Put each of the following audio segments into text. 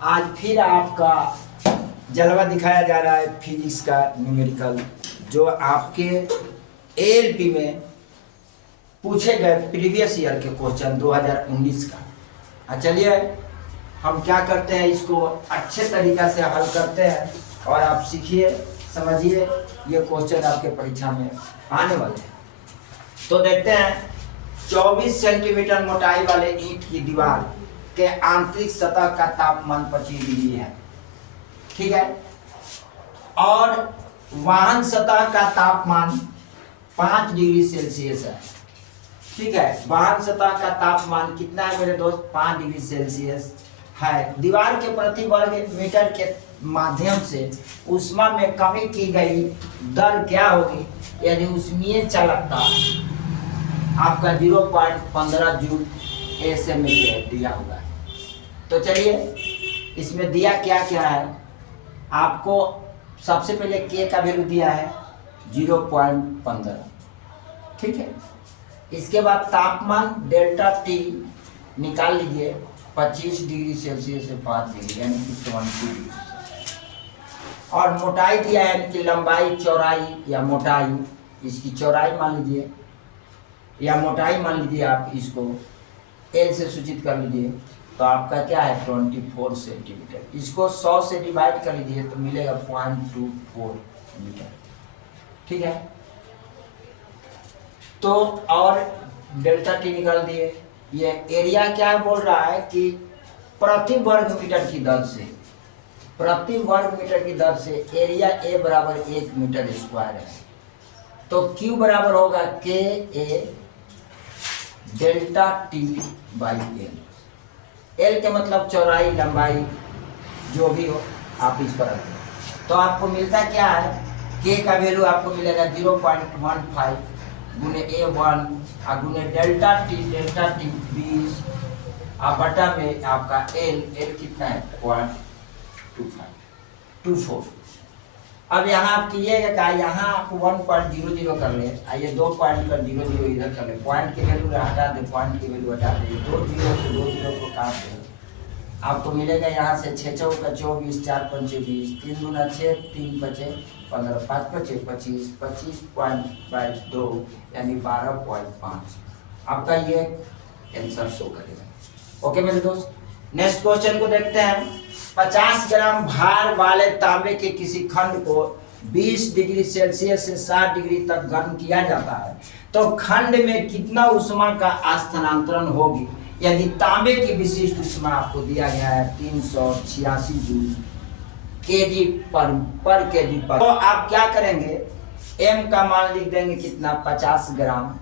आज फिर आपका जलवा दिखाया जा रहा है फिजिक्स का न्यूमेरिकल, जो आपके एएलपी में पूछे गए प्रीवियस ईयर के क्वेश्चन 2019 का। चलिए हम क्या करते हैं, इसको अच्छे तरीका से हल करते हैं और आप सीखिए, समझिए, ये क्वेश्चन आपके परीक्षा में आने वाले हैं। तो देखते हैं, 24 सेंटीमीटर मोटाई वाले ईंट की दीवार के आंतरिक सतह का तापमान 25 डिग्री है, ठीक है, और वाहन सतह का तापमान 5 डिग्री सेल्सियस है, ठीक है। वाहन सतह का तापमान कितना है मेरे दोस्त? 5 डिग्री सेल्सियस है। दीवार के प्रति वर्ग मीटर के माध्यम से ऊष्मा में कमी की गई दर क्या होगी यदि ऊष्मीय चालकता आपका 0.15 जूल एसएमए दिया हुआ है। तो चलिए इसमें दिया क्या क्या है आपको। सबसे पहले के का वैल्यू दिया है 0.15, ठीक है। इसके बाद तापमान डेल्टा टी निकाल लीजिए, 25 डिग्री सेल्सियस से 5 डिग्री यानी कि 20 डिग्री। और मोटाई दिया है यानी कि लंबाई, चौड़ाई या मोटाई, इसकी चौड़ाई मान लीजिए या मोटाई मान लीजिए, आप इसको एल से सूचित कर लीजिए, तो आपका क्या है 24 सेंटीमीटर। इसको 100 से डिवाइड कर लीजिए तो मिलेगा 0.24 मीटर, ठीक है। तो और डेल्टा टी निकाल दिए। ये एरिया क्या बोल रहा है कि प्रति वर्ग मीटर की दर से, प्रति वर्ग मीटर की दर से एरिया ए बराबर 1 मीटर स्क्वायर है। तो क्यू बराबर होगा k A delta T by L. L के मतलब चौड़ाई, लंबाई, जो भी हो आप इस पर रखें। तो आपको मिलता क्या है, के का वैल्यू आपको मिलेगा 0.15 गुने A1 और गुने डेल्टा टी 20 और बटा में आपका एल कितना है 0.24। अब यहाँ आप कीजिएगा क्या, यहाँ आप 1.00 कर ले, आइए 2.00 इधर कर ले, पॉइंट की वैल्यू हटा दे, पॉइंट की वैल्यू हटा दे, 2 जीरो से 2 जीरो को काट दे, आपको मिलेगा यहाँ से 6 चौका 24, 4 पंचे 20, 3 दूना 6, 3 बचे 15, 5 बचे 25, 25.2 यानी 12.5 आपका ये आंसर शो करेगा। ओके मेरे दोस्त, नेक्स्ट क्वेश्चन को देखते हैं। 50 ग्राम भार वाले तांबे के किसी खंड को 20 डिग्री सेल्सियस से 60 डिग्री तक गर्म किया जाता है, तो खंड में कितना ऊष्मा का स्थानांतरण होगी यदि तांबे की विशिष्ट ऊष्मा आपको दिया गया है 386 जूल केजी पर केजी पर। तो आप क्या करेंगे, एम का मान लिख देंगे कितना 50 ग्राम।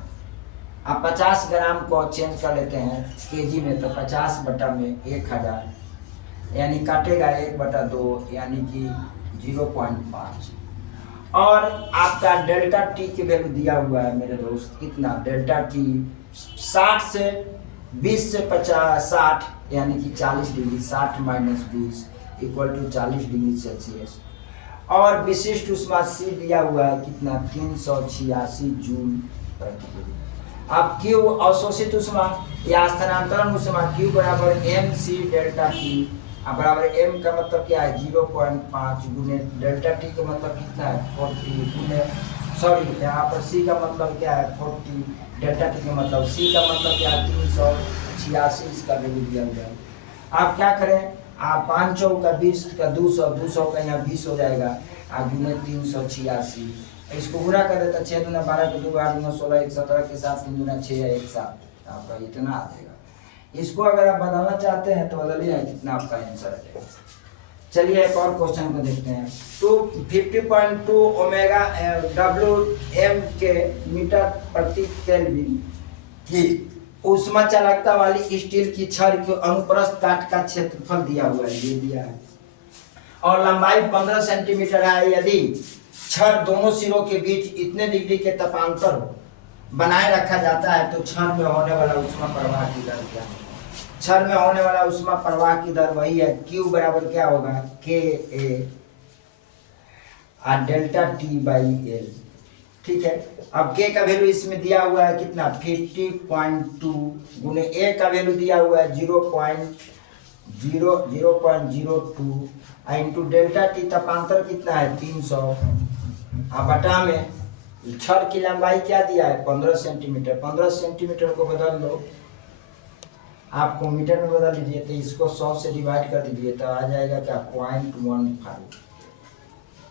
आप 50 ग्राम को चेंज कर लेते हैं केजी में, तो 50 बटा में 1000 यानी काटेगा 1/2 यानी कि 0.5। और आपका डेल्टा टी की वैल्यू दिया हुआ है मेरे दोस्त कितना, डेल्टा टी 60 से 20 से 50 60 यानी कि 40 डिग्री, 60 - 20 = 40 डिग्री सेल्सियस। और विशिष्ट ऊष्मा सी दिया हुआ है कितना 386 जूल प्रति केजी। अब क्यू अवशोषित ऊष्मा या स्थानांतरण ऊष्मा क्यू बराबर एम सी डेल्टा टी बराबर एम का मतलब क्या है 0.5 गुने डेल्टा टी का मतलब कितना है 40 गुने, सॉरी यहाँ पर सी का मतलब क्या है 40, डेल्टा टी का मतलब सी का मतलब क्या है 386, इसका वैल्यू दिया हुआ है। आप क्या करें, आप 5 चौका 20 का 200, 200 का यहाँ 20 हो जाएगा, आप गुने 386, इसको पूरा कर देता 6 दूना 12 के 2 8 दूना 16 1 17 के साथ 3 दूना 6 1 7 आपका इतना आ जाएगा। इसको अगर आप बदलना चाहते हैं तो बदलिए, कितना आपका आंसर आ जाएगा। चलिए एक और क्वेश्चन को देखते हैं। 50.2 ओमेगा WM के मीटर प्रति केल्विन की ऊष्मा चालकता वाली स्टील की छड़ के अनुप्रस्थ काट का क्षेत्रफल दिया हुआ है, ये दिया है, और लंबाई 15 सेंटीमीटर है। यदि छड़ दोनों सिरों के बीच इतने डिग्री के तापांतर बनाए रखा जाता है तो छड़ में होने वाला ऊष्मा प्रवाह की दर क्या है? छड़ में होने वाला ऊष्मा प्रवाह की दर वही है, Q बराबर क्या होगा k A delta T by L, ठीक है। अब के का वैल्यू इसमें दिया हुआ है कितना 50.2 गुने ए का वैल्यू दिया हुआ है 0.02 इंटू डेल्टा टी, तपांतर कितना है 300, बटा में छड़ की लंबाई क्या दिया है 15 सेंटीमीटर। 15 सेंटीमीटर को बदल दो, आपको मीटर में बदल लीजिए, तो इसको 100 से डिवाइड कर दीजिए तो आ जाएगा क्या 0.15।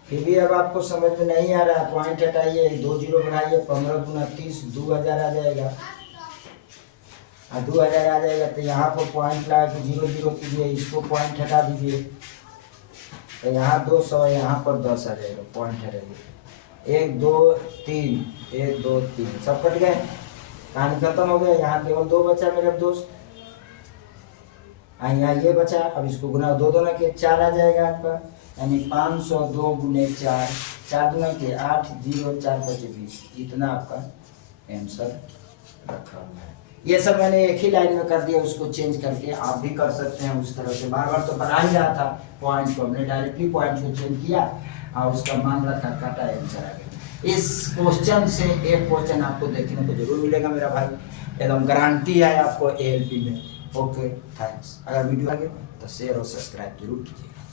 फिर भी अब आपको समझ में नहीं आ रहा है, पॉइंट हटाइए, 2 जीरो बढ़ाइए, 15 गुना 30 2000 आ जाएगा। 2000 आ जाएगा तो यहाँ पर पॉइंट लगा के 0 0 कीजिए, इसको पॉइंट हटा दीजिए तो यहाँ 200, यहाँ पर 10 आ जाएगा, पॉइंट हटाइए, 1 2 3 1 2 3 सब कट गए, कहानी खत्म हो गया। यहाँ केवल 2 बचा मेरे दोस्त, यहाँ ये बचा। अब इसको गुना 2 2 के 4 आ जाएगा आपका, यानी 502 गुने 4, 4 दूना के 8 0 4 5 20, इतना आपका आंसर रखा हुआ है। ये सब मैंने एक ही लाइन में कर दिया, उसको चेंज करके आप भी कर सकते हैं उस तरह से। बार बार तो बना ही रहा था पॉइंट को, हमने डायरेक्टली पॉइंट को चेंज किया और उसका मान रखा, काटा, आंसर आ गया। इस क्वेश्चन से एक क्वेश्चन आपको देखने को जरूर मिलेगा मेरा भाई, एकदम गारंटी है आपको ALP में। Okay thanks. अगर वीडियो लगे तो शेयर और सब्सक्राइब जरूर कीजिएगा।